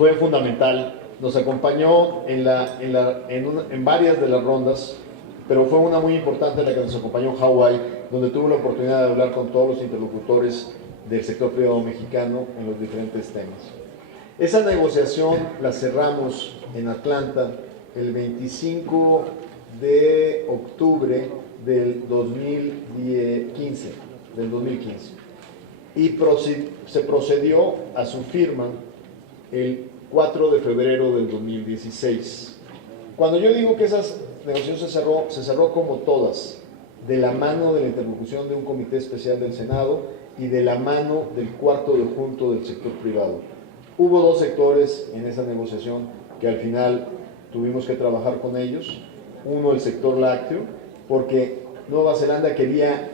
fue fundamental. Nos acompañó en varias de las rondas, pero fue una muy importante la que nos acompañó en Hawái, donde tuve la oportunidad de hablar con todos los interlocutores del sector privado mexicano en los diferentes temas. Esa negociación la cerramos en Atlanta el 25 de octubre del 2015, y se procedió a su firma el 4 de febrero del 2016. Cuando yo digo que esa negociación se cerró como todas, de la mano de la interlocución de un comité especial del Senado y de la mano del cuarto de junto del sector privado. Hubo dos sectores en esa negociación que al final tuvimos que trabajar con ellos. Uno, el sector lácteo, porque Nueva Zelanda quería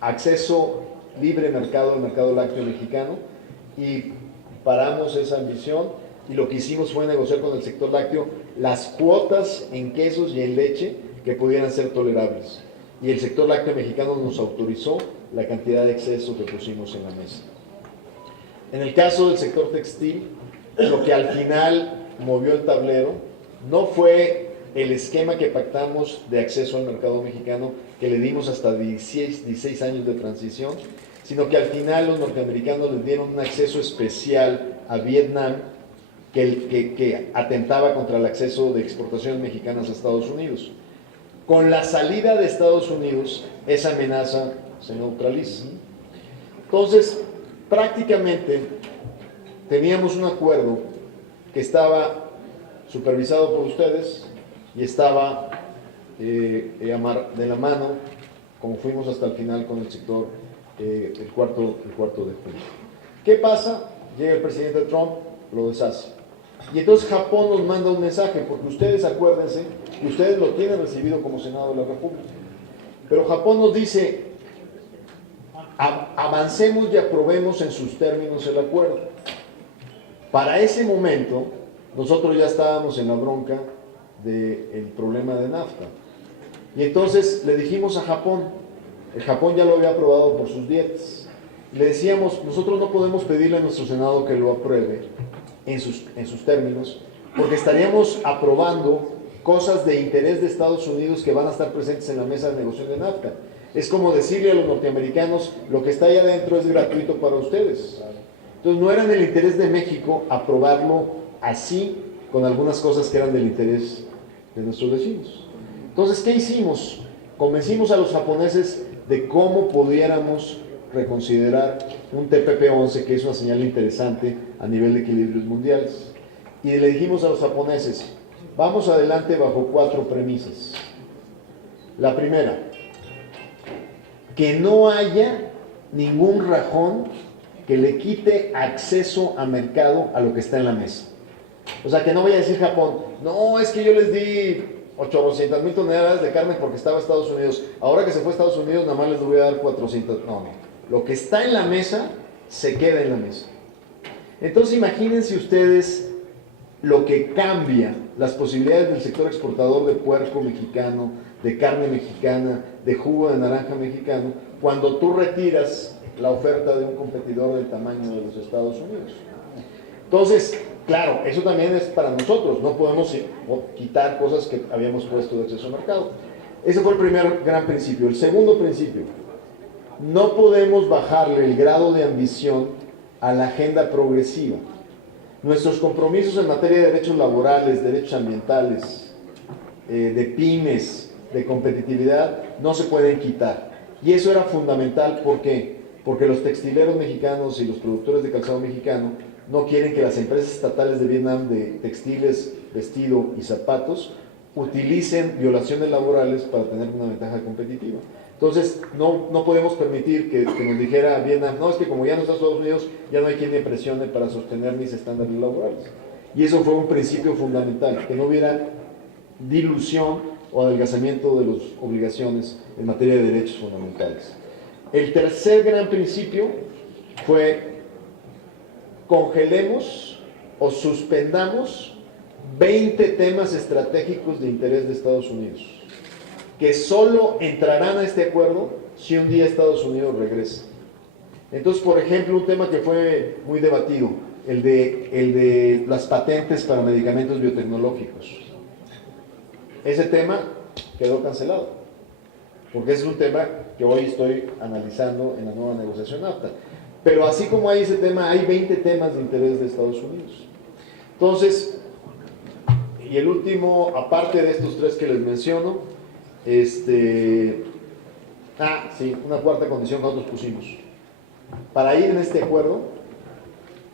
acceso libre mercado al mercado lácteo mexicano, y paramos esa ambición, y lo que hicimos fue negociar con el sector lácteo las cuotas en quesos y en leche que pudieran ser tolerables, y el sector lácteo mexicano nos autorizó la cantidad de exceso que pusimos en la mesa. En el caso del sector textil, lo que al final movió el tablero no fue el esquema que pactamos de acceso al mercado mexicano, que le dimos hasta 16 años de transición, sino que al final los norteamericanos les dieron un acceso especial a Vietnam que atentaba contra el acceso de exportaciones mexicanas a Estados Unidos. Con la salida de Estados Unidos, esa amenaza se neutraliza. Entonces, prácticamente teníamos un acuerdo que estaba supervisado por ustedes y estaba de la mano, como fuimos hasta el final con el sector, el cuarto de junio. ¿Qué pasa? Llega el presidente Trump, lo deshace. Y entonces Japón nos manda un mensaje, porque ustedes, acuérdense, que ustedes lo tienen recibido como Senado de la República. Pero Japón nos dice: avancemos y aprobemos en sus términos el acuerdo. Para ese momento, nosotros ya estábamos en la bronca del problema de NAFTA. Y entonces le dijimos a Japón, el Japón ya lo había aprobado por sus dietas, le decíamos: nosotros no podemos pedirle a nuestro Senado que lo apruebe en sus términos, porque estaríamos aprobando cosas de interés de Estados Unidos que van a estar presentes en la mesa de negociación de NAFTA. Es como decirle a los norteamericanos: lo que está allá adentro es gratuito para ustedes. Entonces no era en el interés de México aprobarlo así, con algunas cosas que eran del interés de nuestros vecinos. Entonces, ¿qué hicimos? Convencimos a los japoneses de cómo pudiéramos reconsiderar un TPP-11, que es una señal interesante a nivel de equilibrios mundiales. Y le dijimos a los japoneses: vamos adelante bajo 4 premisas. La primera, que no haya ningún rajón que le quite acceso a mercado a lo que está en la mesa. O sea, que no vaya a decir Japón: no, es que yo les di 800,000 toneladas de carne porque estaba Estados Unidos, ahora que se fue a Estados Unidos nada más les voy a dar 400. No, lo que está en la mesa se queda en la mesa. Entonces imagínense ustedes lo que cambia las posibilidades del sector exportador de puerco mexicano, de carne mexicana, de jugo de naranja mexicano, cuando tú retiras la oferta de un competidor del tamaño de los Estados Unidos. Entonces, claro, eso también es para nosotros, no podemos quitar cosas que habíamos puesto de acceso al mercado. Ese fue el primer gran principio. El segundo principio: no podemos bajarle el grado de ambición a la agenda progresiva. Nuestros compromisos en materia de derechos laborales, derechos ambientales, de pymes, de competitividad, no se pueden quitar. Y eso era fundamental. ¿Por qué? Porque los textileros mexicanos y los productores de calzado mexicano no quieren que las empresas estatales de Vietnam de textiles, vestido y zapatos utilicen violaciones laborales para tener una ventaja competitiva. Entonces, no podemos permitir que nos dijera Vietnam: no, es que como ya no está Estados Unidos, ya no hay quien me presione para sostener mis estándares laborales. Y eso fue un principio fundamental, que no hubiera dilución o adelgazamiento de las obligaciones en materia de derechos fundamentales. El tercer gran principio fue: congelemos o suspendamos 20 temas estratégicos de interés de Estados Unidos, que solo entrarán a este acuerdo si un día Estados Unidos regresa. Entonces, por ejemplo, un tema que fue muy debatido: el de las patentes para medicamentos biotecnológicos. Ese tema quedó cancelado, porque ese es un tema que hoy estoy analizando en la nueva negociación NAFTA. Pero así como hay ese tema, hay 20 temas de interés de Estados Unidos. Entonces, y el último, aparte de estos tres que les menciono, sí, una cuarta condición que nosotros pusimos. Para ir en este acuerdo,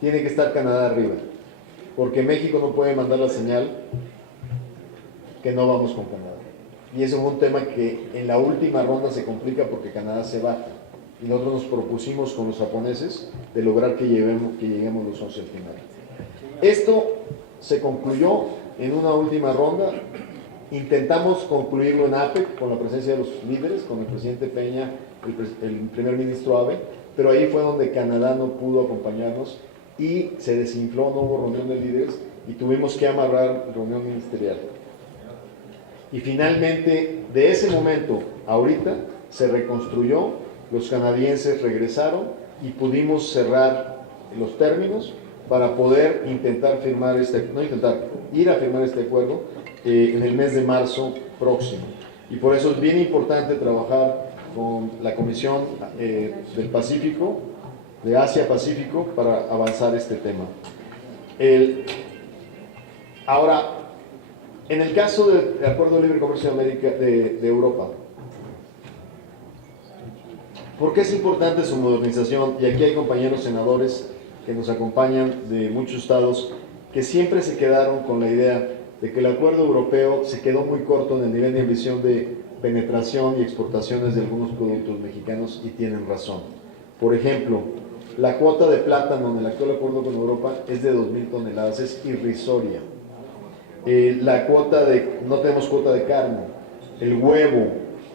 tiene que estar Canadá arriba, porque México no puede mandar la señal que no vamos con Canadá. Y eso fue un tema que en la última ronda se complica porque Canadá se baja. Y nosotros nos propusimos con los japoneses de lograr que lleguemos los 11 al final. Esto se concluyó en una última ronda. Intentamos concluirlo en APEC con la presencia de los líderes, con el presidente Peña, el primer ministro Abe, pero ahí fue donde Canadá no pudo acompañarnos y se desinfló, no hubo reunión de líderes y tuvimos que amarrar reunión ministerial. Y finalmente, de ese momento ahorita, se reconstruyó, los canadienses regresaron y pudimos cerrar los términos para poder intentar firmar ir a firmar este acuerdo en el mes de marzo próximo. Y por eso es bien importante trabajar con la Comisión del Pacífico, de Asia-Pacífico, para avanzar este tema. Ahora, en el caso del Acuerdo de Libre Comercio de Europa, ¿por qué es importante su modernización? Y aquí hay compañeros senadores que nos acompañan de muchos estados que siempre se quedaron con la idea de que el acuerdo europeo se quedó muy corto en el nivel de ambición de penetración y exportaciones de algunos productos mexicanos, y tienen razón. Por ejemplo, la cuota de plátano en el actual acuerdo con Europa es de 2.000 toneladas, es irrisoria. No tenemos cuota de carne, el huevo,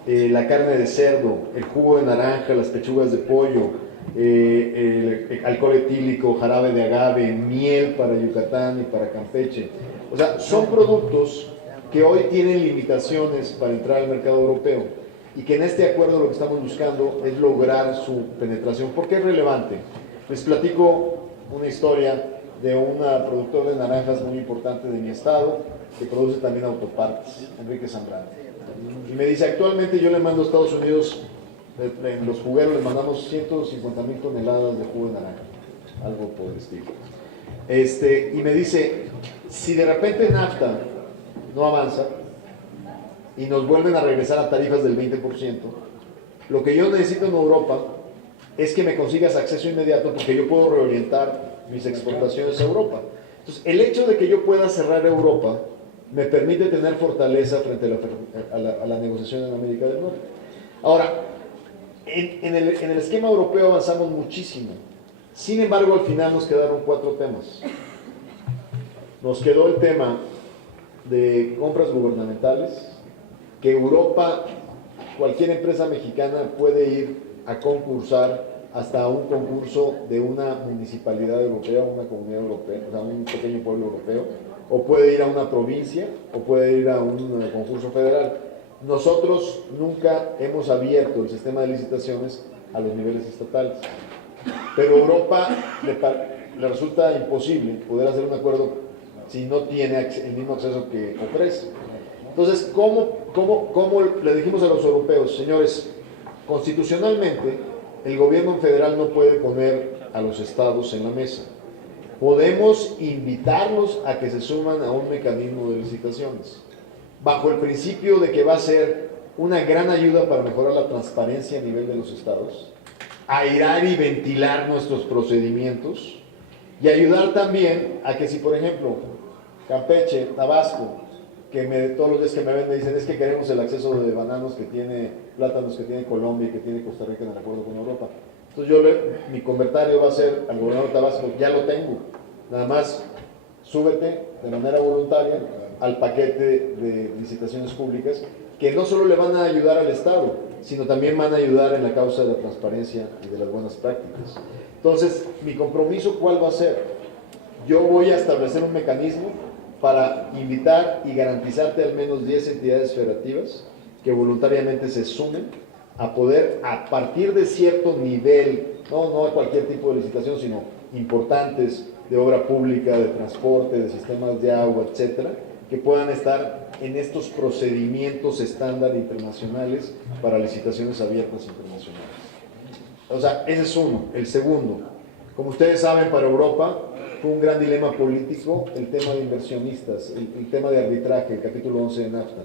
la carne de cerdo, el jugo de naranja, las pechugas de pollo, el alcohol etílico, jarabe de agave, miel para Yucatán y para Campeche. O sea, son productos que hoy tienen limitaciones para entrar al mercado europeo y que en este acuerdo lo que estamos buscando es lograr su penetración. ¿Por qué es relevante? Les platico una historia de una productora de naranjas muy importante de mi estado, que produce también autopartes, Enrique Zambrano. Y me dice, actualmente yo le mando a Estados Unidos, en los jugueros les mandamos 150.000 toneladas de jugo de naranja, algo por el estilo. Y me dice, si de repente NAFTA no avanza y nos vuelven a regresar a tarifas del 20%, lo que yo necesito en Europa es que me consigas acceso inmediato, porque yo puedo reorientar mis exportaciones a Europa. Entonces, el hecho de que yo pueda cerrar Europa me permite tener fortaleza frente a la negociación en América del Norte. Ahora, en el esquema europeo avanzamos muchísimo. Sin embargo, al final nos quedaron 4 temas. Nos quedó el tema de compras gubernamentales, que Europa, cualquier empresa mexicana puede ir a concursar hasta un concurso de una municipalidad europea, una comunidad europea, o sea, un pequeño pueblo europeo, o puede ir a una provincia, o puede ir a un concurso federal. Nosotros nunca hemos abierto el sistema de licitaciones a los niveles estatales, pero a Europa le resulta imposible poder hacer un acuerdo si no tiene el mismo acceso que ofrece. Entonces, ¿cómo le dijimos a los europeos? Señores, constitucionalmente, el gobierno federal no puede poner a los estados en la mesa. Podemos invitarlos a que se suman a un mecanismo de licitaciones, bajo el principio de que va a ser una gran ayuda para mejorar la transparencia a nivel de los estados, airar y ventilar nuestros procedimientos, y ayudar también a que si, por ejemplo, Campeche, Tabasco, todos los días que me ven me dicen, es que queremos el acceso de plátanos que tiene Colombia y que tiene Costa Rica en el acuerdo con Europa. Entonces mi comentario va a ser al gobernador de Tabasco, ya lo tengo, nada más súbete de manera voluntaria al paquete de licitaciones públicas, que no solo le van a ayudar al Estado, sino también van a ayudar en la causa de la transparencia y de las buenas prácticas. Entonces, mi compromiso, ¿cuál va a ser? Yo voy a establecer un mecanismo para invitar y garantizarte al menos 10 entidades federativas que voluntariamente se sumen a poder, a partir de cierto nivel, no a cualquier tipo de licitación, sino importantes de obra pública, de transporte, de sistemas de agua, etcétera, que puedan estar en estos procedimientos estándar internacionales para licitaciones abiertas internacionales. O sea, ese es uno. El segundo, como ustedes saben, para Europa fue un gran dilema político el tema de inversionistas, el tema de arbitraje, el capítulo 11 de NAFTA.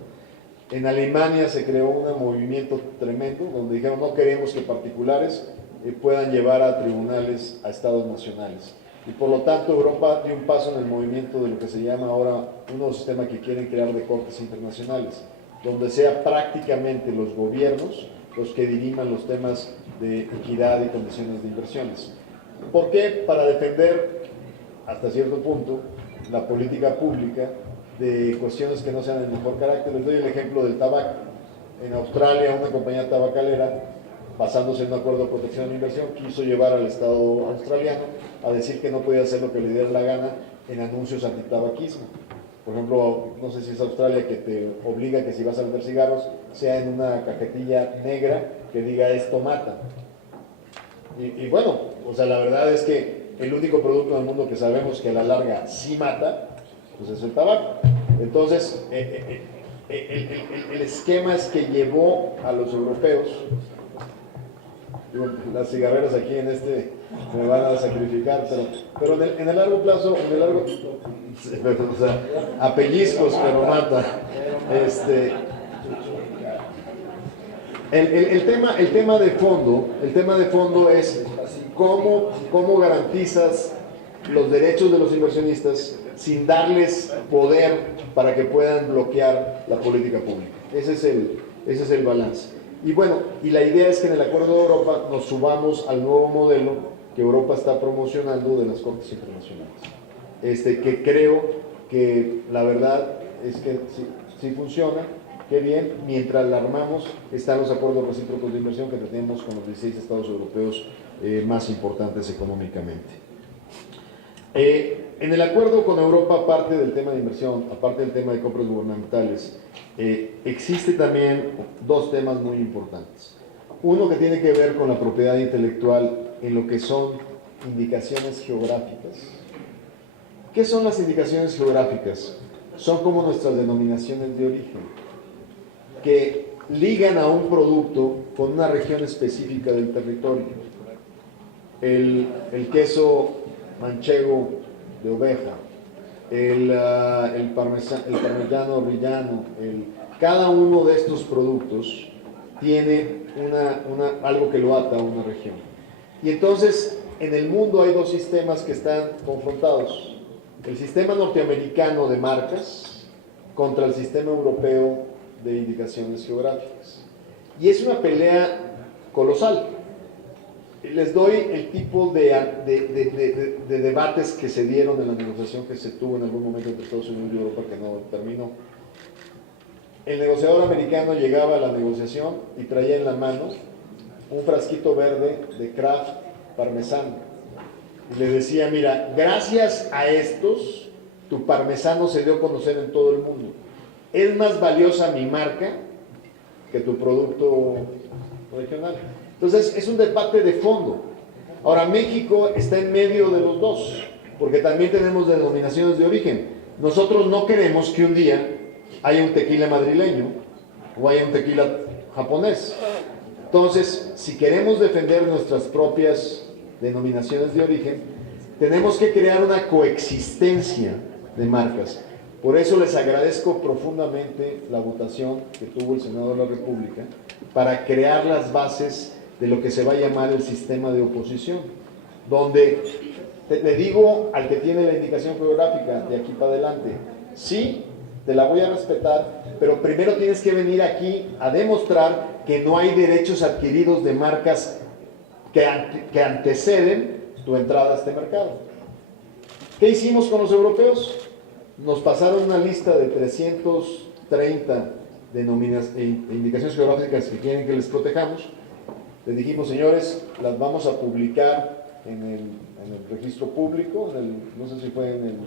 En Alemania se creó un movimiento tremendo donde dijeron no queremos que particulares puedan llevar a tribunales a estados nacionales. Y por lo tanto Europa dio un paso en el movimiento de lo que se llama ahora un nuevo sistema que quieren crear de cortes internacionales, donde sea prácticamente los gobiernos los que diriman los temas de equidad y condiciones de inversiones. ¿Por qué? Para defender hasta cierto punto la política pública de cuestiones que no sean de mejor carácter. Les doy el ejemplo del tabaco. En Australia, una compañía tabacalera, basándose en un acuerdo de protección de inversión, quiso llevar al Estado australiano a decir que no podía hacer lo que le diera la gana en anuncios antitabaquismo. Por ejemplo, no sé si es Australia que te obliga que si vas a vender cigarros, sea en una cajetilla negra que diga esto mata. Y bueno, o sea, la verdad es que el único producto del mundo que sabemos que a la larga sí mata, pues es el tabaco. Entonces, el esquema es que llevó a los europeos, las cigarreras aquí en este me van a sacrificar, pero en el largo plazo, o sea, a pellizcos, pero mata. El tema de fondo es cómo garantizas los derechos de los inversionistas sin darles poder para que puedan bloquear la política pública. Ese es el balance. Y bueno, y la idea es que en el Acuerdo de Europa nos subamos al nuevo modelo que Europa está promocionando de las Cortes Internacionales. Que creo que la verdad es que sí funciona, qué bien, mientras la armamos están los acuerdos recíprocos de inversión que tenemos con los 16 estados europeos más importantes económicamente. En el acuerdo con Europa, aparte del tema de inversión, aparte del tema de compras gubernamentales, existe también dos temas muy importantes. Uno que tiene que ver con la propiedad intelectual en lo que son indicaciones geográficas. ¿Qué son las indicaciones geográficas? Son como nuestras denominaciones de origen, que ligan a un producto con una región específica del territorio. El queso manchego de oveja, el parmesano rillano, cada uno de estos productos tiene algo que lo ata a una región. Y entonces, en el mundo hay dos sistemas que están confrontados. El sistema norteamericano de marcas contra el sistema europeo de indicaciones geográficas. Y es una pelea colosal. Les doy el tipo de debates que se dieron en la negociación que se tuvo en algún momento entre Estados Unidos y Europa que no terminó. El negociador americano llegaba a la negociación y traía en la mano un frasquito verde de Kraft parmesano. Y le decía, mira, gracias a estos, tu parmesano se dio a conocer en todo el mundo. Es más valiosa mi marca que tu producto regional. Entonces, es un debate de fondo. Ahora, México está en medio de los dos, porque también tenemos denominaciones de origen. Nosotros no queremos que un día haya un tequila madrileño o haya un tequila japonés. Entonces, si queremos defender nuestras propias denominaciones de origen, tenemos que crear una coexistencia de marcas. Por eso les agradezco profundamente la votación que tuvo el Senado de la República para crear las bases de lo que se va a llamar el sistema de oposición, donde le digo al que tiene la indicación geográfica de aquí para adelante, sí, te la voy a respetar, pero primero tienes que venir aquí a demostrar que no hay derechos adquiridos de marcas que anteceden tu entrada a este mercado. ¿Qué hicimos con los europeos? Nos pasaron una lista de 330 indicaciones geográficas que quieren que les protejamos. Les dijimos, señores, las vamos a publicar en el registro público, no sé si fue en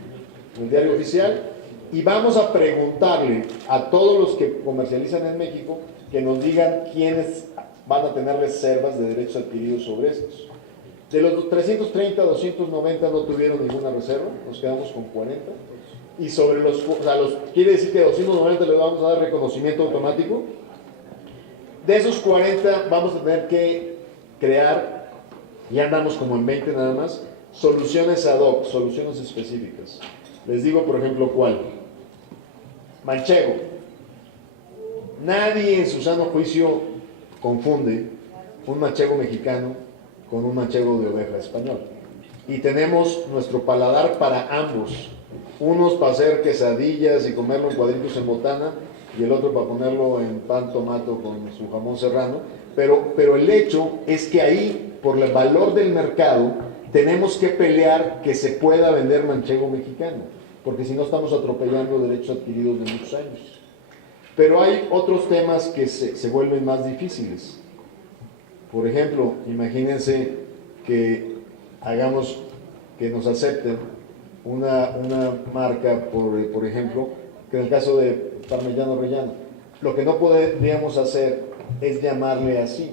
el diario oficial, y vamos a preguntarle a todos los que comercializan en México que nos digan quiénes van a tener reservas de derechos adquiridos sobre estos. De los 330, 290 no tuvieron ninguna reserva, nos quedamos con 40. Y sobre quiere decir que a 290 le vamos a dar reconocimiento automático. De esos 40 vamos a tener que crear, ya andamos como en 20 nada más, soluciones ad hoc, soluciones específicas. Les digo, por ejemplo, ¿cuál? Manchego. Nadie en su sano juicio confunde un manchego mexicano con un manchego de oveja español. Y tenemos nuestro paladar para ambos. Unos para hacer quesadillas y comerlo en cuadritos en botana, y el otro para ponerlo en pan tomato con su jamón serrano. Pero el hecho es que ahí, por el valor del mercado, tenemos que pelear que se pueda vender manchego mexicano, porque si no estamos atropellando derechos adquiridos de muchos años. Pero hay otros temas que se vuelven más difíciles. Por ejemplo, imagínense que que nos acepten una marca, por ejemplo, que en el caso de Parmigiano Reggiano, lo que no podríamos hacer es llamarle así.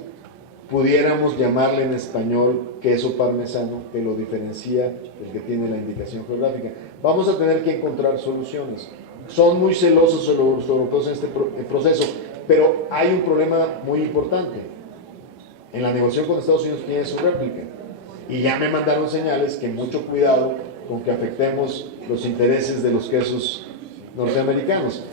Pudiéramos llamarle en español queso parmesano, que lo diferencia del que tiene la indicación geográfica. Vamos a tener que encontrar soluciones. Son muy celosos los europeos en este proceso, pero hay un problema muy importante. En la negociación con Estados Unidos tiene su réplica. Y ya me mandaron señales que mucho cuidado con que afectemos los intereses de los quesos norteamericanos.